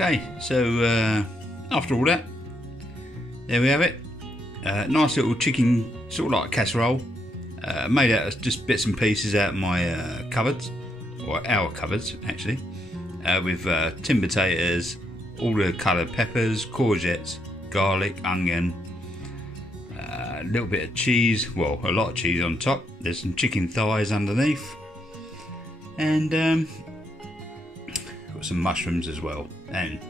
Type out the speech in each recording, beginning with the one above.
Okay, so after all that, there we have it. Nice little chicken, sort of like a casserole, made out of just bits and pieces out of my cupboards, or our cupboards actually, with tin potatoes, all the coloured peppers, courgettes, garlic, onion, a little bit of cheese, well, a lot of cheese on top. There's some chicken thighs underneath, and got some mushrooms as well. And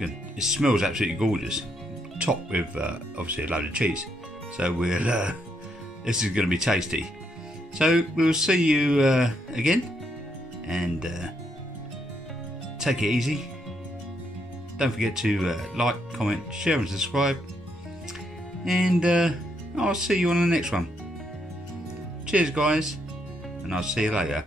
it smells absolutely gorgeous, topped with obviously a load of cheese. So we'll this is going to be tasty. So we'll see you again, and take it easy. Don't forget to like, comment, share and subscribe, and I'll see you on the next one. Cheers guys, and I'll see you later.